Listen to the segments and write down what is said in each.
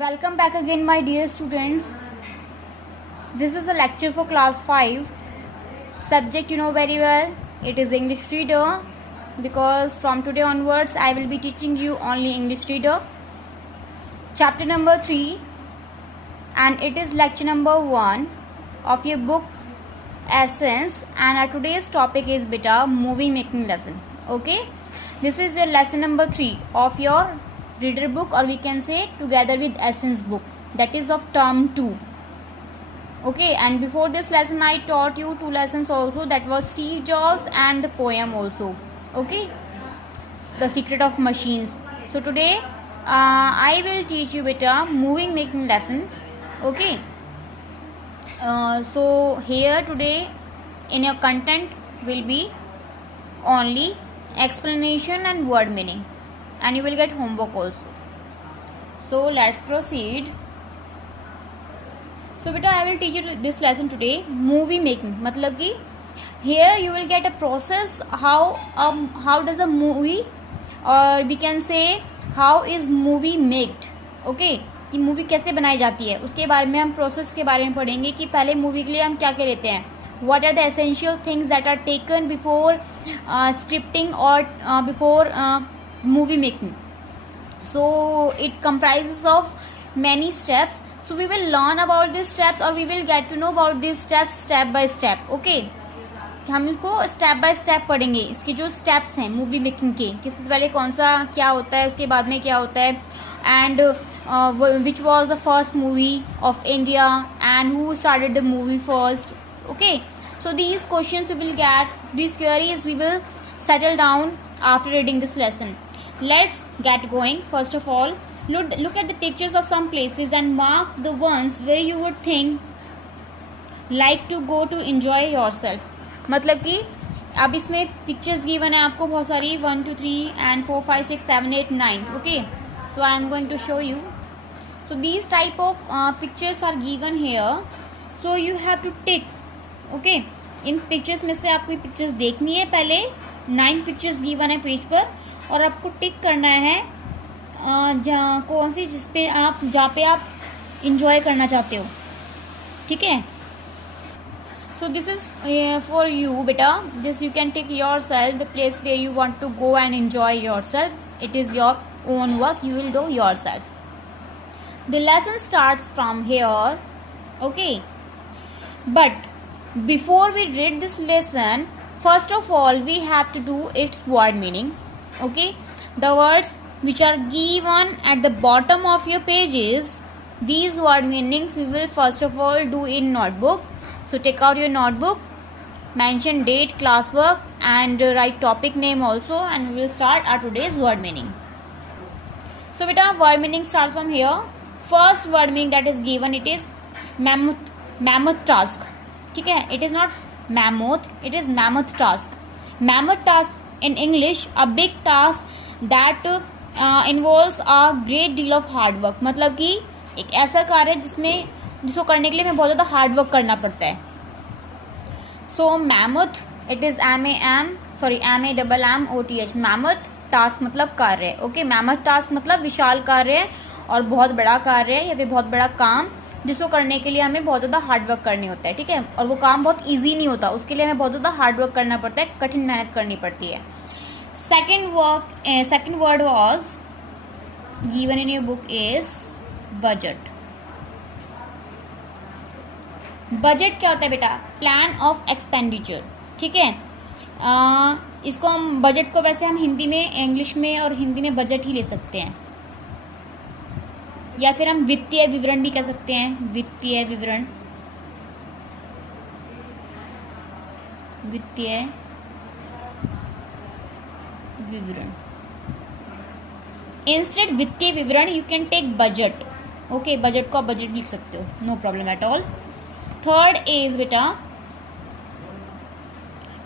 Welcome back again, my dear students. This is a lecture for class 5. Subject you know very well. It is English reader, because from today onwards I will be teaching you only English reader. Chapter number 3, and it is lecture number 1 of your book Essence, and our today's topic is beta movie making lesson. Okay, this is your lesson number 3 of your reader book, or we can say together with Essence book, that is of term 2. Okay, and before this lesson I taught you 2 lessons also, that was Steve Jobs and the poem also. Okay, the secret of machines. So today I will teach you beta movie making lesson. Okay, so here today in your content will be only explanation and word meaning, and you will get homework also. So let's proceed. So beta I will teach you this lesson today, movie making. मतलब कि here you will get a process how does a movie, or we can say how is movie made. Okay, कि movie कैसे बनाई जाती है उसके बारे में हम प्रोसेस के बारे में पढ़ेंगे कि पहले मूवी के लिए हम क्या क्या लेते हैं. What are the essential things that are taken before scripting or before movie making. So it comprises of many steps. So we will learn about these steps, or we will get to know about these steps step by step. Okay, हम इसको step by step पढ़ेंगे, इसके जो steps हैं movie making के, कि सबसे पहले कौन सा क्या होता है, उसके बाद में क्या होता है, and which was the first movie of India and who started the movie first. Okay, so these questions we will get, these queries we will settle down after reading this lesson. Let's get going. First of all, look at the pictures of some places and mark the ones where you would think like to go to enjoy yourself. मतलब कि अब इसमें pictures given है आपको बहुत सारी, 1 2 3 and 4 5 6 7 8 9. Okay, so I am going to show you. So these type of pictures are given here, so you have to tick. Okay, in pictures में से आपको पिक्चर्स देखनी है. पहले 9 पिक्चर्स गिवन है पेज पर, और आपको टिक करना है जहाँ कौन सी जिस पे आप जहाँ पे आप इंजॉय करना चाहते हो. ठीक है, so this is for you बेटा. This you can tick yourself the place where you want to go and enjoy yourself. It is your own work, you will do yourself. The lesson starts from here. Okay, but before we read this lesson, first of all we have to do its word meaning. Okay, the words which are given at the bottom of your pages, these word meanings we will first of all do in notebook. So take out your notebook, mention date, classwork, and write topic name also, and we will start our today's word meaning. So beta word meaning starts from here. First word meaning that is given, it is mammoth task. ठीक है, it is not mammoth, it is mammoth task. Mammoth task in English a big task that involves a great deal of hard work. मतलब कि एक ऐसा कार्य जिसको करने के लिए हमें बहुत ज़्यादा हार्ड वर्क करना पड़ता है. So mammoth, it is MAMOTH. Mammoth task मतलब कार्य. ओके, मैमथ टास्क मतलब विशाल कार्य और बहुत बड़ा कार्य या फिर बहुत बड़ा काम, जिसको करने के लिए हमें बहुत ज़्यादा हार्ड वर्क करनी होता है. ठीक है, और वो काम बहुत इजी नहीं होता, उसके लिए हमें बहुत ज़्यादा हार्ड वर्क करना पड़ता है, कठिन मेहनत करनी पड़ती है. Second word was given in your book is budget. Budget क्या होता है बेटा? Plan of expenditure. ठीक है, इसको हम बजट को वैसे हम हिंदी में, इंग्लिश में और हिंदी में बजट ही ले सकते हैं, या फिर हम वित्तीय विवरण भी कह सकते हैं. वित्तीय विवरण, वित्तीय विवरण. इंस्टेड वित्तीय विवरण you can take budget. Okay, budget को आप बजट लिख सकते हो, no problem at all. Third is बेटा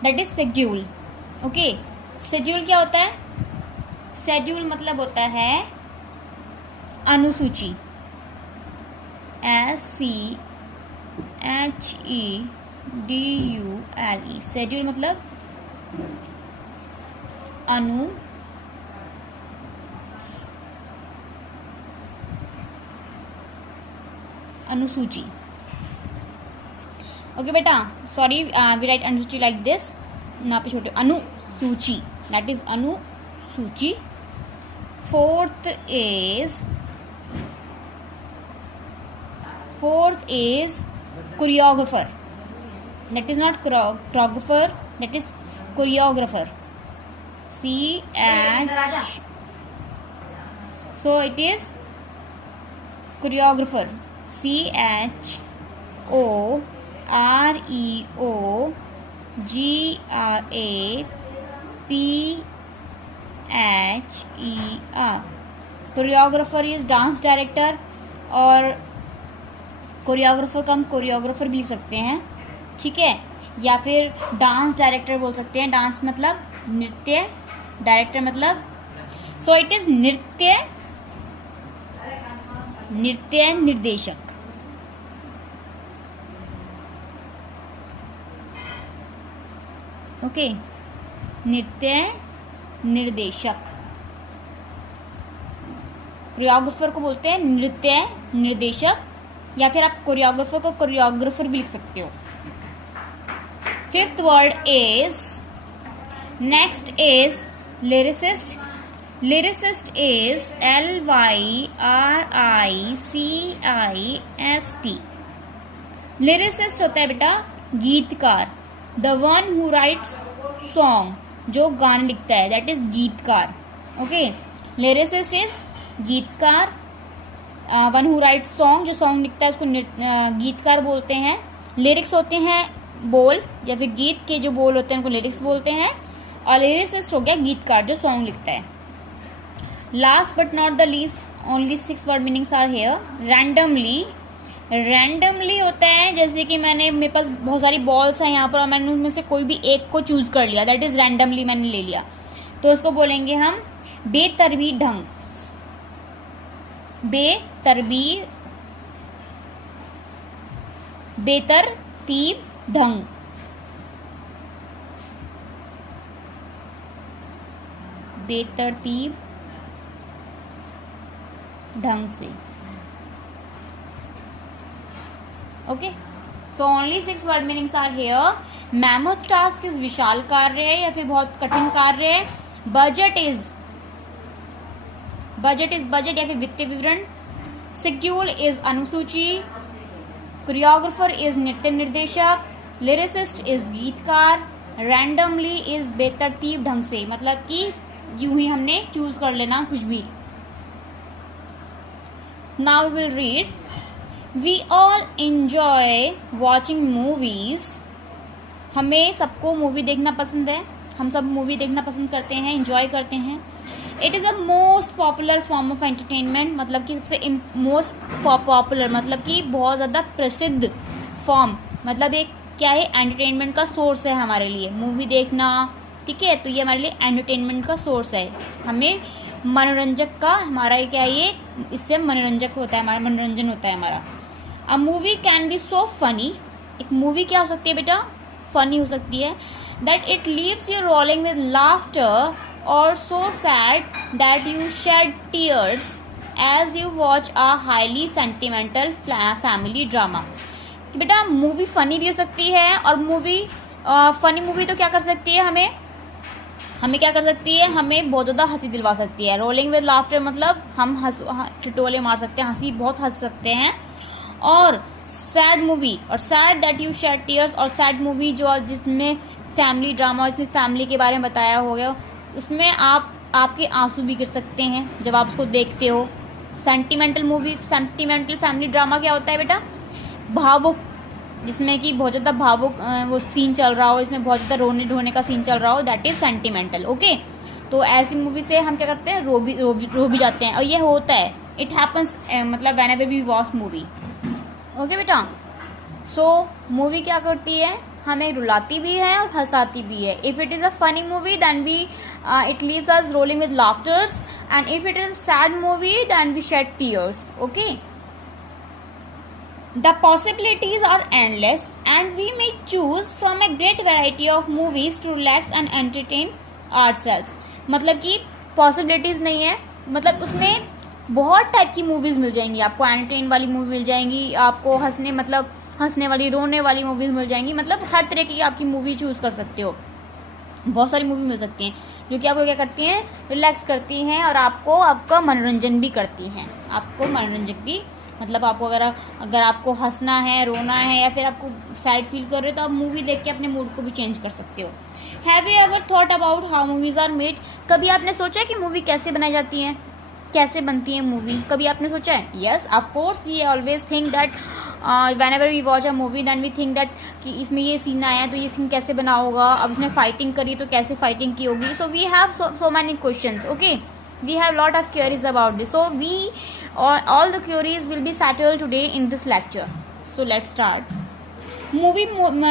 that is schedule. Okay, schedule क्या होता है? शेड्यूल मतलब होता है अनुसूची. SCHEDULE. शेड्यूल मतलब अनुसूची. ओके बेटा, सॉरी वी राइट अनुसूची लाइक दिस. यहाँ पे छोटे अनुसूची, दैट इज अनुसूची. Fourth is choreographer. That is not choreographer, that is choreographer. So it is choreographer. choreographer. Choreographer is dance director, और कोरियोग्राफर को हम कोरियोग्राफर भी लिख सकते हैं, ठीक है, या फिर डांस डायरेक्टर बोल सकते हैं. डांस मतलब नृत्य, डायरेक्टर मतलब, सो इट इज नृत्य निर्देशक. ओके, नृत्य निर्देशक. कोरियोग्राफर को बोलते हैं नृत्य निर्देशक, या फिर आप कोरियोग्राफर को कोरियोग्राफर भी लिख सकते हो. Fifth word is, next is lyricist. Lyricist is LYRICIST. Lyricist होता है बेटा गीतकार. The one who rights song, जो गाने लिखता है, दैट इज गीतकार. ओके, लिरिसिस्ट इज गीतकार. वन हु राइट्स सॉन्ग, जो सॉन्ग लिखता है उसको गीतकार बोलते हैं. लिरिक्स होते हैं बोल, या फिर गीत के जो बोल होते हैं उनको लिरिक्स बोलते हैं. और लिरिसिस्ट हो गया गीतकार जो सॉन्ग लिखता है. Last but not the least, only 6 word meanings are here. Randomly. Randomly होता है जैसे कि मेरे पास बहुत सारी बॉल्स हैं यहाँ पर, और मैंने उनमें से कोई भी एक को चूज कर लिया, दैट इज रैंडमली, मैंने ले लिया, तो उसको बोलेंगे हम बेतरतीब ढंग. बेतरतीब ढंग. बेतरतीब ढंग से. Okay, so only 6 word meanings are here. Mammoth task is विशाल कार्य है या फिर बहुत कठिन कार्य है. बजट इज बजट या फिर वित्तीय विवरण. शेड्यूल इज अनुसूची. कोरियोग्राफर इज नृत्य निर्देशक. लिरिसिस्ट इज गीतकार. रैंडमली इज बेतरतीब ढंग से, मतलब कि यूं ही हमने चूज कर लेना कुछ भी. Now will read. We all enjoy watching movies. हमें सबको मूवी देखना पसंद है, हम सब मूवी देखना पसंद करते हैं, एंजॉय करते हैं. It is the most popular form of entertainment, मतलब कि सबसे मोस्ट पॉपुलर मतलब कि बहुत ज़्यादा प्रसिद्ध फॉर्म, मतलब एक क्या है, एंटरटेनमेंट का सोर्स है हमारे लिए मूवी देखना, ठीक है. तो ये हमारे लिए एंटरटेनमेंट का सोर्स है, हमें मनोरंजक का, हमारा क्या है ये, इससे मनोरंजक होता है, हमारा मनोरंजन होता है हमारा. A movie can be so funny. एक मूवी क्या हो सकती है बेटा, फनी हो सकती है. That it leaves you rolling with laughter और so sad that you shed tears as you watch a highly sentimental family drama. बेटा मूवी फनी भी हो सकती है, और फनी मूवी तो क्या कर सकती है, हमें क्या कर सकती है, हमें बहुत ज़्यादा हंसी दिलवा सकती है. रोलिंग विद लाफ्टर मतलब हम ठिठोले मार सकते हैं, बहुत हंस सकते हैं. और सैड मूवी, और sad that you shed tears, और सैड मूवी जो जिसमें फैमिली ड्रामा, जिसमें फैमिली के बारे में बताया हो गया, उसमें आपके आंसू भी गिर सकते हैं जब आप उसको देखते हो. Sentimental movie, sentimental family drama क्या होता है बेटा, भावुक, जिसमें कि बहुत ज़्यादा भावुक वो सीन चल रहा हो, इसमें बहुत ज़्यादा रोने ढोने का सीन चल रहा हो, दैट इज़ सेंटिमेंटल. ओके, तो ऐसी मूवी से हम क्या करते हैं, रो भी जाते हैं, और ये होता है, इट हैपन्स, मतलब whenever we watch movie. Okay बेटा, सो मूवी क्या करती है, हमें रुलाती भी है और हंसाती भी है. If it is a funny movie then we it leaves us rolling with laughters, and if it is a sad movie then we shed tears. Okay, the possibilities are endless and we may choose from a great variety of movies to relax and entertain ourselves. मतलब कि possibilities नहीं है, मतलब उसमें बहुत type की movies मिल जाएंगी आपको, एंटरटेन वाली मूवी मिल जाएंगी आपको, हंसने वाली, रोने वाली मूवीज़ मिल जाएंगी, मतलब हर तरह की आपकी मूवी चूज़ कर सकते हो। बहुत सारी मूवी मिल सकती हैं जो कि आपको क्या करती हैं, रिलैक्स करती हैं और आपको आपका मनोरंजन भी करती हैं, आपको मनोरंजन भी, मतलब आपको अगर आपको हंसना है, रोना है, या फिर आपको सैड फील कर रहे हो, तो आप मूवी देख के अपने मूड को भी चेंज कर सकते हो। Have you ever thought about how movies are made? कभी आपने सोचा है कि मूवी कैसे बनाई जाती है, कैसे बनती है मूवी? कभी आपने सोचा है? Yes, of course we always think that whenever we watch a movie then we think that कि इसमें ये सीन आया है तो ये सीन कैसे बना होगा, अब इसने फाइटिंग करी तो कैसे फाइटिंग की होगी. So we have so many questions. Okay, we have lot of queries about this. So we all the queries will be settled today in this lecture. So let's start. Movie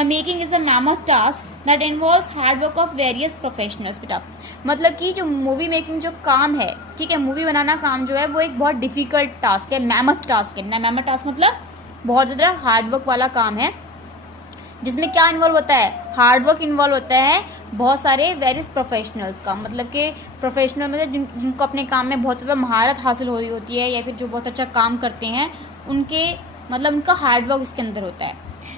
making is a mammoth task that involves hard work of various professionals. बेटा मतलब कि जो movie making जो काम है, ठीक है, movie बनाना काम जो है वो एक बहुत डिफ़िकल्ट टास्क है, मैमथ टास्क है ना. मैमथ टास्क मतलब बहुत ज़्यादा हार्ड वर्क वाला काम है, जिसमें क्या इन्वॉल्व होता है, हार्ड वर्क इन्वॉल्व होता है, बहुत सारे वेरियस प्रोफेशनल्स का, मतलब कि प्रोफेशनल मतलब जिनको अपने काम में बहुत ज़्यादा महारत हासिल हो रही होती है, या फिर जो बहुत अच्छा काम करते हैं, उनके मतलब उनका हार्ड वर्क इसके अंदर होता है.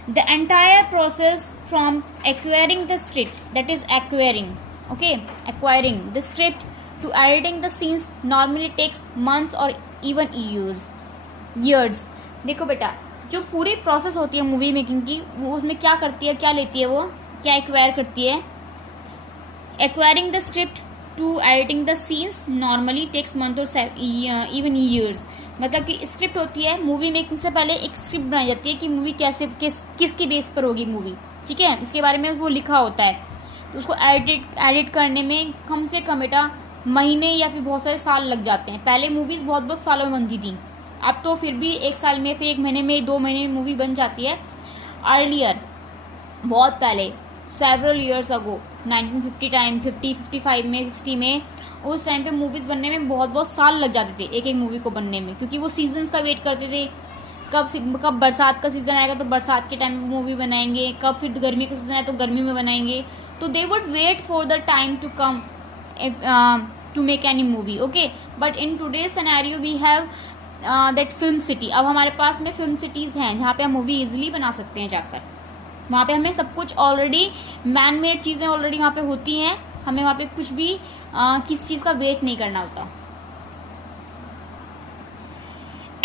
The entire process from acquiring the script, that is acquiring, okay, acquiring the script to editing the scenes normally takes months और इवन ईयर्स. देखो बेटा, जो पूरी प्रोसेस होती है मूवी मेकिंग की, वो उसमें क्या करती है, क्या लेती है, वो क्या एक्वायर करती है. Acquiring the script to editing the scenes normally takes month और इवन ईयर्स. मतलब कि स्क्रिप्ट होती है, मूवी मेकिंग से पहले एक स्क्रिप्ट बनाई जाती है कि मूवी कैसे किसके बेस पर होगी मूवी, ठीक है, उसके बारे में वो लिखा होता है. तो उसको एडिट करने में कम से कम बेटा महीने या फिर बहुत सारे साल लग जाते हैं. पहले मूवीज़ बहुत सालों में बनती थी, अब तो फिर भी एक साल में, फिर एक महीने में, 2 महीने में मूवी बन जाती है. अर्लियर बहुत पहले, सेवरल ईयर्स अगो, 1950 टाइम, 55 में, 60 में, उस टाइम पे मूवीज़ बनने में बहुत साल लग जाते थे एक मूवी को बनने में, क्योंकि वो सीजन्स का वेट करते थे. कब बरसात का सीज़न आएगा तो बरसात के टाइम में मूवी बनाएंगे, कब फिर गर्मी का सीज़न आए तो गर्मी में बनाएंगे. तो they would wait for the time to come to make any movie. Okay, but in today's scenario we have that film city. अब हमारे पास में फिल्म सिटीज़ हैं जहाँ पे हम मूवी इजीली बना सकते हैं जाकर. वहाँ पे हमें सब कुछ ऑलरेडी मैन मेड चीज़ें ऑलरेडी वहाँ पे होती हैं, हमें वहाँ पे कुछ भी किस चीज़ का वेट नहीं करना होता.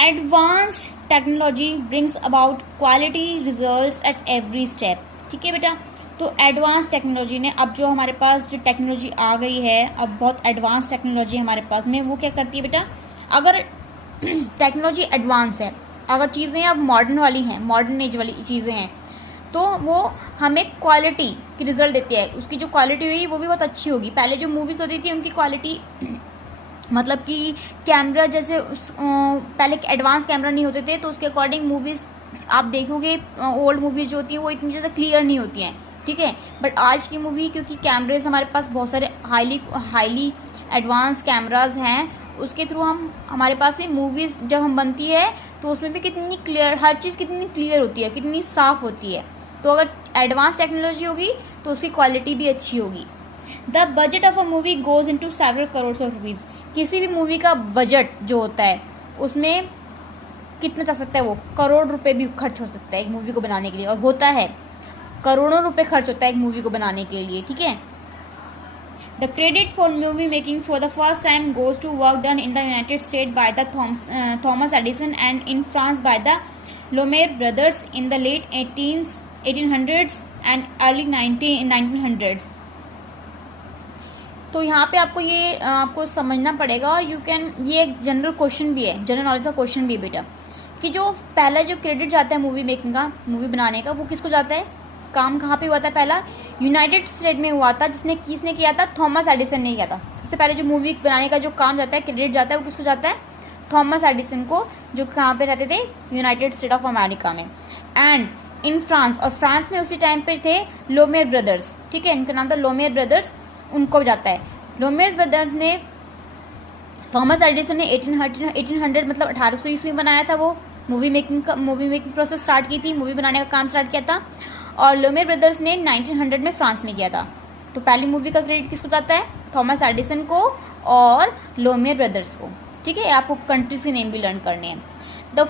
Advanced technology brings about quality results at every step. ठीक है बेटा, तो एडवांस टेक्नोलॉजी ने, अब जो हमारे पास जो टेक्नोलॉजी आ गई है, अब बहुत एडवांस टेक्नोलॉजी हमारे पास में, वो क्या करती है बेटा, अगर टेक्नोलॉजी एडवांस है, अगर चीज़ें अब मॉडर्न वाली हैं, मॉडर्न एज वाली चीज़ें हैं, तो वो हमें क्वालिटी की रिजल्ट देती है. उसकी जो क्वालिटी हुई वो भी बहुत अच्छी होगी. पहले जो मूवीज़ होती थी उनकी क्वालिटी मतलब कि कैमरा जैसे पहले एडवांस कैमरा नहीं होते थे, तो उसके अकॉर्डिंग मूवीज़ आप देखोगे, ओल्ड मूवीज़ जो होती हैं वो इतनी ज़्यादा क्लियर नहीं होती हैं, ठीक है. बट आज की मूवी, क्योंकि कैमरेज हमारे पास बहुत सारे हाईली एडवांस कैमराज हैं, उसके थ्रू हमारे पास से मूवीज़ जब हम बनती है तो उसमें भी कितनी क्लियर, हर चीज़ कितनी क्लियर होती है, कितनी साफ़ होती है. तो अगर एडवांस टेक्नोलॉजी होगी तो उसकी क्वालिटी भी अच्छी होगी. The budget of a movie goes into several crore of rupees. किसी भी मूवी का बजट जो होता है उसमें कितना जा सकता है, वो करोड़ रुपए भी खर्च हो सकता है एक मूवी को बनाने के लिए, और होता है करोड़ों रुपए खर्च होता है एक मूवी को बनाने के लिए, ठीक है. The credit for movie making for the first time goes to work done in the United States by the Thomas Edison and in France by the Lumiere brothers in the late 1800s and early 1900s. तो यहाँ पे आपको ये आपको समझना पड़ेगा, और ये एक जनरल क्वेश्चन भी है, जनरल नॉलेज का क्वेश्चन भी है बेटा, कि जो पहला जो क्रेडिट जाता है मूवी मेकिंग का, मूवी बनाने का, वो किसको जाता है, काम कहाँ पे हुआ था पहला, यूनाइटेड स्टेट में हुआ था. किसने किया था, थॉमस एडिसन ने किया था. सबसे पहले जो मूवी बनाने का जो काम जाता है, क्रेडिट जाता है, वो किसको जाता है, थॉमस एडिसन को, जो कहाँ पे रहते थे, यूनाइटेड स्टेट ऑफ अमेरिका में. एंड इन फ्रांस, और फ्रांस में उसी टाइम पे थे लोमेर ब्रदर्स, ठीक है, इनका नाम था लोमेर ब्रदर्स, उनको जाता है. लोमेर ब्रदर्स ने, थॉमस एडिसन ने 1800 मतलब 1800 ईस्वी में बनाया था, वो मूवी मेकिंग प्रोसेस स्टार्ट की थी, मूवी बनाने का काम स्टार्ट किया था. और लोमेर ब्रदर्स ने 1900 में फ्रांस में किया था. तो पहली मूवी का क्रेडिट किसको जाता है, थॉमस एडिसन को और लोमेर ब्रदर्स को. ठीक है, आपको कंट्रीज के नेम भी लर्न करने हैं. The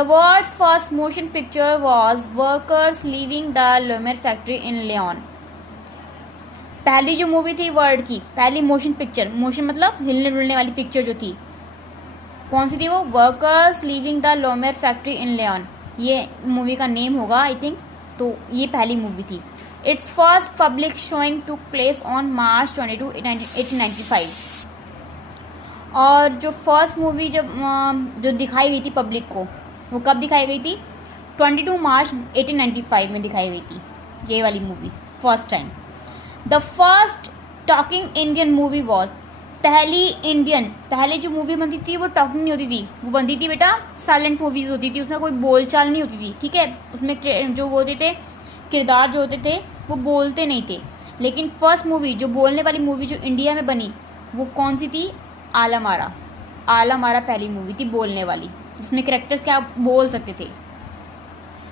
world's first motion picture was workers leaving the Lumiere factory in Lyon. पहली जो मूवी थी वर्ल्ड की पहली मोशन पिक्चर, मोशन मतलब हिलने डुलने वाली पिक्चर जो थी, कौन सी थी वो? Workers leaving the Lumiere factory in Lyon, ये मूवी का नेम होगा आई थिंक. तो ये पहली मूवी थी. It's first public showing took place on March 22, 1895. और जो फर्स्ट मूवी जो दिखाई गई थी पब्लिक को, वो कब दिखाई गई थी? 22 मार्च 1895 में दिखाई गई थी ये वाली movie first time. The first talking Indian movie was, पहले जो मूवी बनती थी वो टॉकिंग नहीं होती थी, वो बनती थी बेटा साइलेंट मूवीज होती थी, उसमें कोई बोलचाल नहीं होती थी. ठीक है, उसमें जो होते थे किरदार जो होते थे वो बोलते नहीं थे. लेकिन फर्स्ट मूवी जो बोलने वाली मूवी जो इंडिया में बनी वो कौन सी थी? आलम आरा पहली मूवी थी बोलने वाली, जिसमें कैरेक्टर्स क्या बोल सकते थे.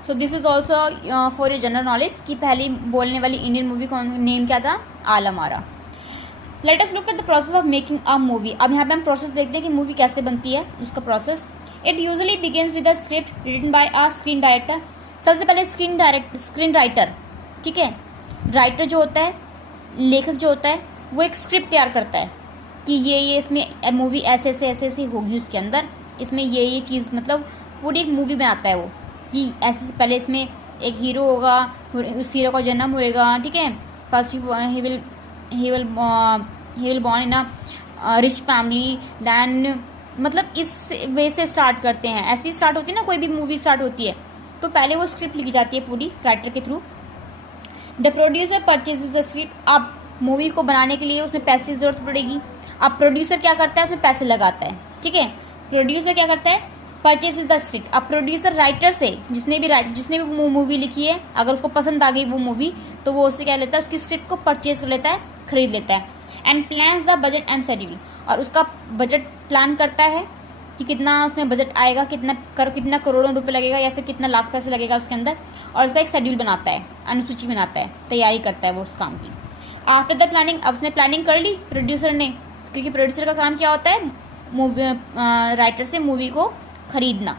सो this is also for your general knowledge कि पहली बोलने वाली इंडियन मूवी का नेम क्या था? Alam Ara. Let us look at the process of making a movie. अब यहाँ पे हम प्रोसेस देखते हैं कि मूवी कैसे बनती है, उसका process. It usually begins with a script written by a screen director. सबसे पहले स्क्रीन राइटर, ठीक है, राइटर जो होता है, लेखक जो होता है, वो एक स्क्रिप्ट तैयार करता है कि ये इसमें मूवी ऐसे होगी, उसके अंदर इसमें ये चीज़, मतलब पूरी एक मूवी बनाता है वो कि ऐसे से पहले इसमें एक हीरो होगा, उस हीरो का जन्म होएगा. ठीक है, first he will born in a rich family, then मतलब इस वे से स्टार्ट करते हैं. ऐसी स्टार्ट होती है ना, कोई भी मूवी स्टार्ट होती है तो पहले वो स्क्रिप्ट लिखी जाती है पूरी राइटर के through. The producer purchases the script. अब मूवी को बनाने के लिए उसमें पैसे की जरूरत पड़ेगी. अब प्रोड्यूसर क्या करता है? उसमें पैसे लगाता है. ठीक है, प्रोड्यूसर क्या करता है? Purchases the script. अब प्रोड्यूसर राइटर से जिसने भी मूवी लिखी है, अगर उसको पसंद आ गई वो मूवी तो वो उससे क्या लेता है? उसकी स्क्रिप्ट को परचेज कर लेता है, खरीद लेता है. And plans the budget and schedule. और उसका बजट प्लान करता है कि कितना उसमें बजट आएगा, कितना करोड़ों रुपए लगेगा या फिर कितना लाख पैसे लगेगा उसके अंदर, और उसका एक शेड्यूल बनाता है, अनुसूची बनाता है, तैयारी करता है वो उस काम की. आफ्टर द प्लानिंग, अब उसने प्लानिंग कर ली प्रोड्यूसर ने, क्योंकि प्रोड्यूसर का काम क्या होता है? मूवी राइटर से मूवी को खरीदना,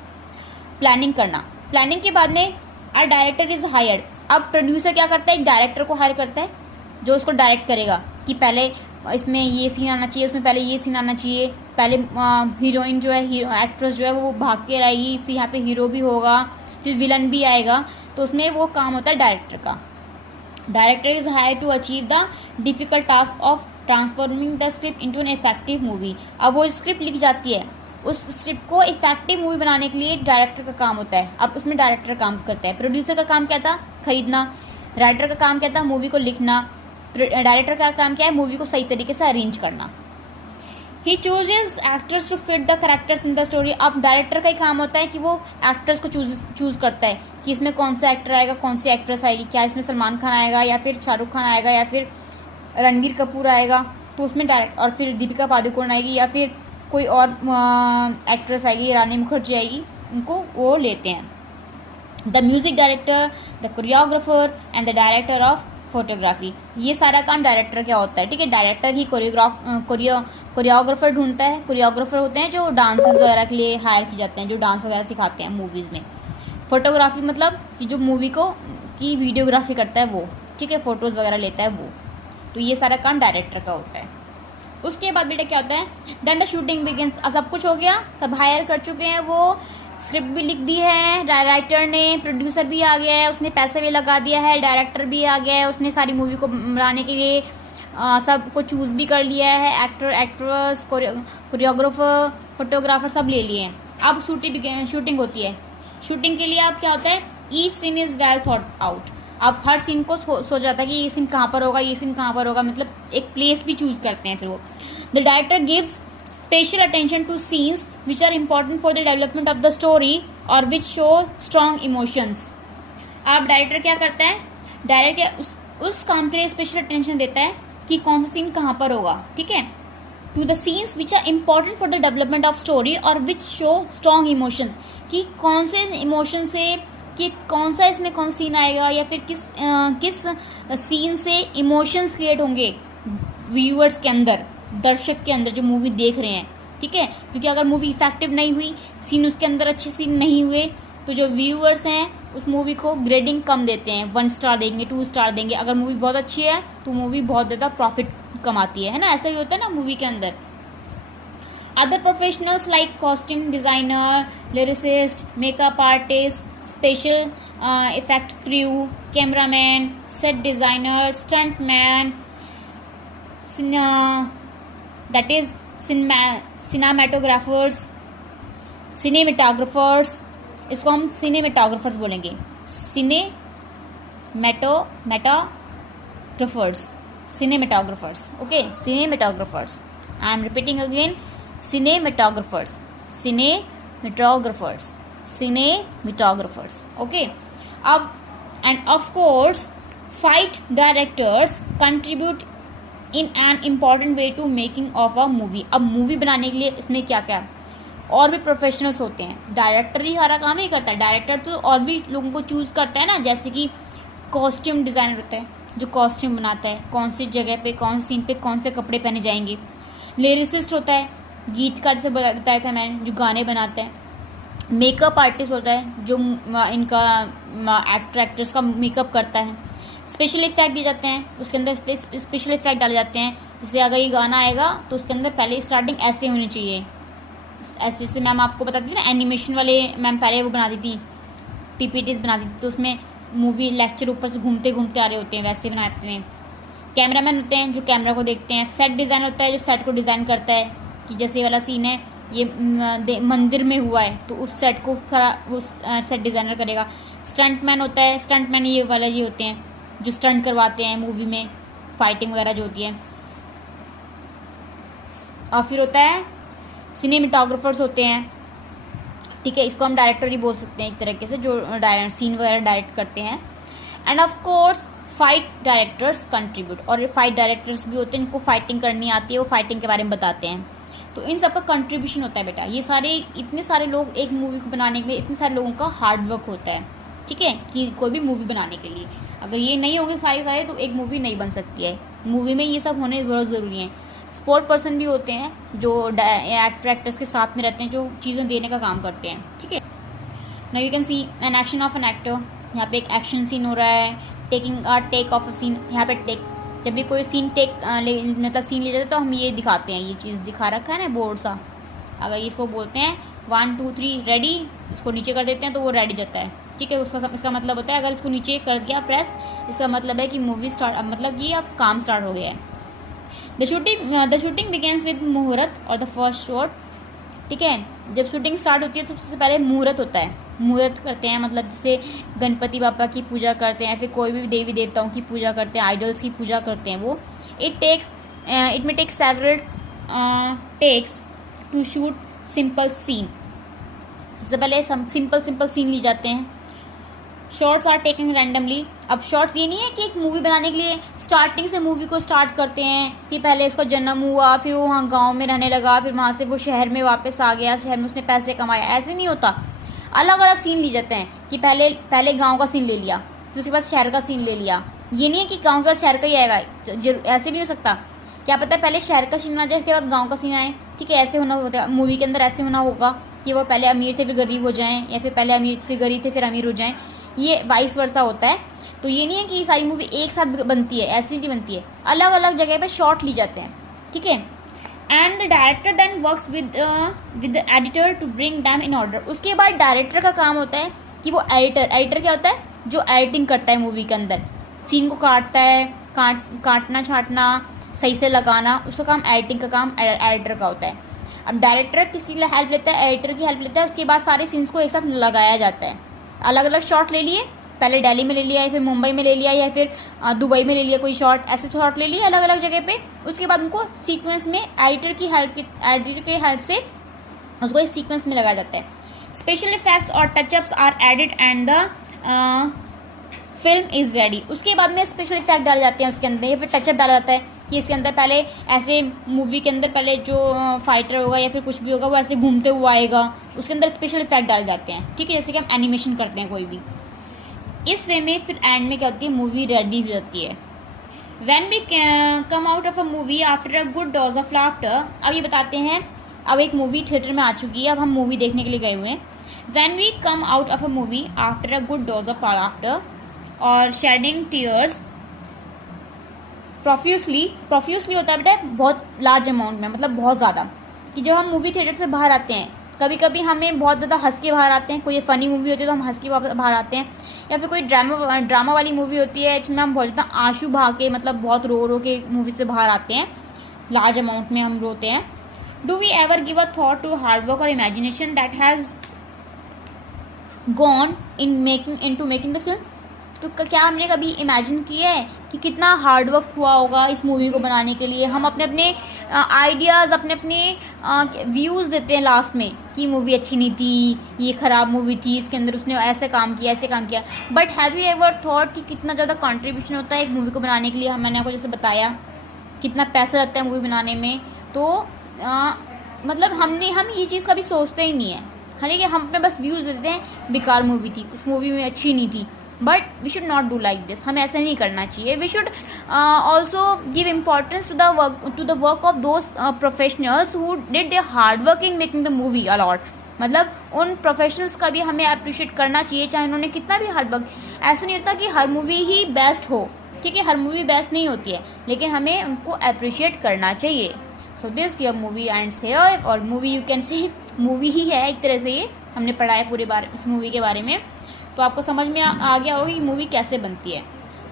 प्लानिंग करना. प्लानिंग के बाद में अ डायरेक्टर इज हायर्ड. अब प्रोड्यूसर क्या करता है? एक डायरेक्टर को हायर करता है जो उसको डायरेक्ट करेगा कि पहले इसमें ये सीन आना चाहिए, उसमें पहले ये सीन आना चाहिए, पहले हीरोइन जो है, एक्ट्रेस जो है वो भाग के रहेगी, फिर यहाँ पे हीरो भी होगा, फिर विलन भी आएगा. तो उसमें वो काम होता है डायरेक्टर का. Director is hire to achieve the difficult task of transforming the script into an effective movie. अब वो स्क्रिप्ट लिख जाती है, उस स्क्रिप्ट को इफेक्टिव मूवी बनाने के लिए डायरेक्टर का काम होता है. अब उसमें डायरेक्टर काम करता है. प्रोड्यूसर का काम क्या था? खरीदना. राइटर का काम क्या था? मूवी को लिखना. डायरेक्टर का काम क्या है? मूवी को सही तरीके से अरेंज करना. He chooses actors to fit the characters in the story. अब डायरेक्टर का ही काम होता है कि वो एक्टर्स को चूज करता है कि इसमें कौन सा एक्टर आएगा, कौन सी एक्ट्रेस आएगी, क्या इसमें सलमान खान आएगा या फिर शाहरुख खान आएगा या फिर रणबीर कपूर आएगा, तो उसमें डायरेक्ट, और फिर दीपिका पादुकोण आएगी या फिर कोई और एक्ट्रेस आएगी, रानी मुखर्जी आएगी, उनको वो लेते हैं. The music director, the choreographer and the director of photography. ये सारा काम डायरेक्टर क्या होता है? ठीक है, डायरेक्टर ही कोरियोग्राफर ढूंढता है. कोरियोग्राफर होते हैं जो डांसेस वगैरह के लिए हायर किए जाते हैं, जो डांस वगैरह सिखाते हैं मूवीज़ में. फोटोग्राफी मतलब कि जो मूवी को की वीडियोग्राफी करता है वो, ठीक है, फोटोज़ वगैरह लेता है वो. तो ये सारा काम डायरेक्टर का होता है. उसके बाद बेटा क्या होता है? Then the shooting begins. अब सब कुछ हो गया, सब हायर कर चुके हैं, वो स्क्रिप्ट भी लिख दी है राइटर ने, प्रोड्यूसर भी आ गया है, उसने पैसे भी लगा दिया है, डायरेक्टर भी आ गया है, उसने सारी मूवी को बनाने के लिए सब को चूज़ भी कर लिया है, एक्टर, एक्ट्रेस, कोरियोग्राफर, फोटोग्राफर सब ले लिए हैं. अब शूटिंग होती है. शूटिंग के लिए अब क्या होता है? Each scene is well thought out. अब हर सीन को सोचा जाता है कि ये सीन कहाँ पर होगा, ये सीन कहाँ पर होगा, मतलब एक प्लेस भी चूज करते हैं फिर वो. The director gives special attention to scenes which are important for the development of the story और विच शो स्ट्रॉन्ग इमोशंस. अब डायरेक्टर क्या करता है? डायरेक्टर उस काम के लिए स्पेशल अटेंशन देता है कि कौन सा सीन कहाँ पर होगा. ठीक है, to the scenes which are important for the development of story और विच शो स्ट्रॉन्ग इमोशंस, कि कौन से इमोशन से, कि कौन सा इसमें कौन सीन आएगा या फिर किस सीन से इमोशंस क्रिएट होंगे व्यूअर्स के अंदर, दर्शक के अंदर जो मूवी देख रहे हैं, ठीक है, क्योंकि अगर मूवी इफेक्टिव नहीं हुई, सीन उसके अंदर अच्छे सीन नहीं हुए, तो जो व्यूअर्स हैं उस मूवी को ग्रेडिंग कम देते हैं, 1 स्टार देंगे, 2 स्टार देंगे। अगर मूवी बहुत अच्छी है तो मूवी बहुत ज़्यादा प्रॉफिट कमाती है ना, ऐसा ही होता है ना मूवी के अंदर। Other professionals like costume designer, lyricist, makeup artist, special effect crew, cameraman, set designer, stunt man, that is cinematograpers, cinematograpers, इसको हम cinematograpers बोलेंगे, cinematograpers, okay, cinematograpers, I am repeating again, cinematograpers, okay. अब and of course fight directors contribute in an important way to making of a movie. अब movie बनाने के लिए इसमें क्या क्या और भी प्रोफेशनल्स होते हैं, डायरेक्टर ही सारा काम ही करता है, डायरेक्टर तो और भी लोगों को चूज़ करता है ना, जैसे कि कॉस्ट्यूम डिज़ाइनर होता है जो कॉस्ट्यूम बनाता है, कौन सी जगह पे कौन सी सीन पे कौन से कपड़े पहने जाएंगे। लिरिसिस्ट होता है, गीतकार से बताया था मैंने, जो गाने बनाता है। मेकअप आर्टिस्ट होता है जो इनका एक्ट्रेस का मेकअप करता है। स्पेशल इफेक्ट दिए जाते हैं, उसके अंदर स्पेशल इफेक्ट डाले जाते हैं, इसलिए अगर ये गाना आएगा तो उसके अंदर पहले स्टार्टिंग ऐसे होनी चाहिए, ऐसे से मैम आपको बताती थी ना, एनिमेशन वाले मैम पहले वो बनाती थी, पीपीटीज बनाती थी, तो उसमें मूवी लेक्चर ऊपर से घूमते घूमते आ रहे होते हैं, वैसे बनाते हैं। कैमरामैन होते हैं जो कैमरा को देखते हैं। सेट डिज़ाइन होता है जो सेट को डिज़ाइन करता है, कि जैसे ये वाला सीन है ये मंदिर में हुआ है तो उस सेट को वो सेट डिज़ाइनर करेगा। स्टंटमैन होता है, स्टंटमैन ये वाला ये होते हैं जो स्टंट करवाते हैं मूवी में, फाइटिंग वगैरह जो होती है। और फिर होता है सिनेमेटोग्राफर्स होते हैं, ठीक है, इसको हम डायरेक्टर ही बोल सकते हैं एक तरीके से, जो सीन वगैरह डायरेक्ट करते हैं। End of course fight directors contribute, और फाइट डायरेक्टर्स भी होते हैं, इनको फाइटिंग करनी आती है, वो फाइटिंग के बारे में बताते हैं। तो इन सबका कंट्रीब्यूशन होता है बेटा। ये सारे इतने सारे लोग एक मूवी को बनाने के लिए, इतने सारे लोगों का हार्ड वर्क होता है, ठीक है, कि कोई भी मूवी बनाने के लिए अगर ये नहीं होंगे सारे तो एक मूवी नहीं बन सकती है। मूवी में ये सब होने बहुत ज़रूरी है। स्पोर्ट पर्सन भी होते हैं जो एक्टर्स के साथ में रहते हैं, जो चीज़ें देने का काम करते हैं, ठीक है। Now you can see an action of an actor. यहाँ पे एक एक्शन सीन हो रहा है, taking a take of a scene. यहाँ पे टेक, जब भी कोई सीन मतलब सीन ले जाते हैं तो हम ये दिखाते हैं, ये चीज़ दिखा रखा है ना बोर्ड सा, अगर इसको बोलते हैं 1 2 3 रेडी, इसको नीचे कर देते हैं तो वो रेडी जाता है, ठीक है। इसका मतलब होता है अगर इसको नीचे कर दिया प्रेस, इसका मतलब है कि मूवी स्टार्ट, मतलब ये अब काम स्टार्ट हो गया है। द शूटिंग बिगेंस विद मुहूर्त और द फर्स्ट शॉट, ठीक है। जब शूटिंग स्टार्ट होती है तो सबसे पहले मुहूर्त होता है, मुहूर्त करते हैं, मतलब जैसे गणपति बापा की पूजा करते हैं, फिर कोई भी देवी देवताओं की पूजा करते हैं, आइडल्स की पूजा करते हैं वो। It may take several takes to shoot simple scene. सबसे पहले सिंपल सीन ली जाते हैं। Shots are taking randomly. अब शॉर्ट्स ये नहीं है कि एक मूवी बनाने के लिए स्टार्टिंग से मूवी को स्टार्ट करते हैं कि पहले उसका जन्म हुआ, फिर वो वहाँ गांव में रहने लगा, फिर वहाँ से वो शहर में वापस आ गया, शहर में उसने पैसे कमाया, ऐसे नहीं होता। अलग अलग सीन लिए जाते हैं कि पहले गाँव का सीन ले लिया, फिर उसके बाद शहर का सीन ले लिया। ये नहीं है कि गाँव का शहर का ही आएगा, ऐसे नहीं हो सकता। क्या पता है पहले शहर का सीन आ जाए, उसके बाद गाँव का सीन आए, ठीक है, ऐसे होना होता है मूवी के अंदर। ऐसे होना होगा कि वो पहले अमीर थे फिर गरीब हो जाएं, या फिर पहले अमीर फिर गरीब थे फिर अमीर हो जाएं, ये वाइस वर्सा होता है। तो ये नहीं है कि सारी मूवी एक साथ बनती है, ऐसी नहीं बनती है, अलग अलग जगह पे शॉट ली जाते हैं, ठीक है। And the director then works with the editor to bring them in order. उसके बाद डायरेक्टर का काम होता है कि वो एडिटर क्या होता है, जो एडिटिंग करता है मूवी के अंदर, सीन को काटता है, काटना छाटना सही से लगाना, उसका काम एडिटिंग का काम एडिटर का होता है। अब डायरेक्टर किसकी हेल्प लेता है, एडिटर की हेल्प लेता है। उसके बाद सारे सीन्स को एक साथ लगाया जाता है। अलग अलग शॉट ले लिए, पहले दिल्ली में ले लिया, या फिर मुंबई में ले लिया, या फिर दुबई में ले लिया कोई शॉट, ऐसे शॉट ले लिए अलग अलग जगह पे। उसके बाद उनको सीक्वेंस में एडिटर की हेल्प से उसको एक सीक्वेंस में लगाया जाता है। स्पेशल इफेक्ट्स और touch ups are added and the film is ready. उसके बाद में स्पेशल इफेक्ट डाले जाते हैं उसके अंदर, या फिर टचअप डाला जाता है कि इसके अंदर पहले ऐसे मूवी के अंदर पहले जो फाइटर होगा या फिर कुछ भी होगा वो ऐसे घूमते हुआ आएगा, उसके अंदर स्पेशल इफेक्ट डाल जाते हैं, ठीक है, जैसे कि हम एनिमेशन करते हैं कोई भी। इस वे में फिर एंड में क्या होती है, मूवी रेडी हो जाती है। When we come out of a movie after a good dose of laughter. अब ये बताते हैं अब एक मूवी थिएटर में आ चुकी है, अब हम मूवी देखने के लिए गए हुए हैं. When we come out of a movie after a good dose of laughter और shedding tears प्रोफ्यूसली होता है बेटा बहुत लार्ज अमाउंट में, मतलब बहुत ज़्यादा, कि जब हम मूवी थिएटर से बाहर आते हैं, कभी कभी हमें बहुत ज़्यादा हंस के बाहर आते हैं, कोई फ़नी मूवी होती है तो हम हंस के बाहर आते हैं, या फिर कोई ड्रामा वाली मूवी होती है जिसमें हम बहुत ज़्यादा आंसू बहा के, मतलब बहुत रो के मूवी से बाहर आते हैं, लार्ज अमाउंट में हम रोते हैं. Do we ever give a thought to hard work और imagination that has gone into making the film? तो क्या हमने कभी इमेजिन किया है कि कितना हार्ड वर्क हुआ होगा इस मूवी को बनाने के लिए? हम अपने अपने आइडियाज़, अपने अपने व्यूज़ देते हैं लास्ट में कि मूवी अच्छी नहीं थी, ये ख़राब मूवी थी, इसके अंदर उसने ऐसे काम किया. But have you ever thought कि कितना ज़्यादा कंट्रीब्यूशन होता है एक मूवी को बनाने के लिए? मैंने आपको जैसे बताया कितना पैसा लगता है मूवी बनाने में. तो मतलब हम ये चीज़ कभी सोचते ही नहीं है. हालांकि हम अपने बस व्यूज़ देते हैं, बेकार मूवी थी, उस मूवी में अच्छी नहीं थी. But we should not do like this. हमें ऐसा नहीं करना चाहिए. We should also give importance to the work of those professionals who did their hard work in making the movie a lot. मतलब उन प्रोफेशनल्स का भी हमें अप्रिशिएट करना चाहिए, चाहे उन्होंने कितना भी हार्ड वर्क. ऐसा नहीं होता कि हर मूवी ही बेस्ट हो, ठीक है, हर मूवी बेस्ट नहीं होती है, लेकिन हमें उनको अप्रिशिएट करना चाहिए. So this your movie ends here, और movie you can see movie ही है एक तरह से. ये हमने पढ़ा है पूरे बारे इस मूवी के बारे में, तो आपको समझ में आ गया होगा कि मूवी कैसे बनती है.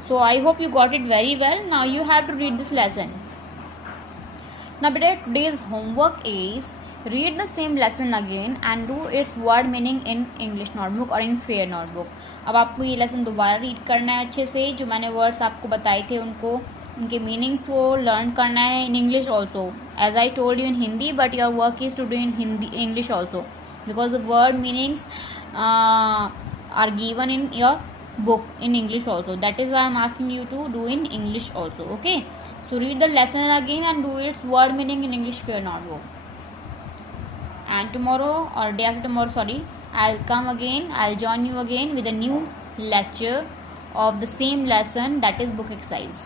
So I hope you got it very well. Now you have to read this lesson. Now बेटा today's homework is read the same lesson again and do its word meaning in English notebook और in fair notebook. अब आपको ये lesson दोबारा read करना है अच्छे से. जो मैंने वर्ड्स आपको बताए थे उनको, उनके मीनिंग्स को लर्न करना है in English also, as I told you in Hindi, but your work is to do in Hindi English also, because the word meanings are given in your book in English also. That is why I am asking you to do in English also. Okay, so read the lesson again and do its word meaning in English for notebook. And tomorrow or day after tomorrow, sorry, I'll come again, I'll join you again with a new lecture of the same lesson, that is book exercise.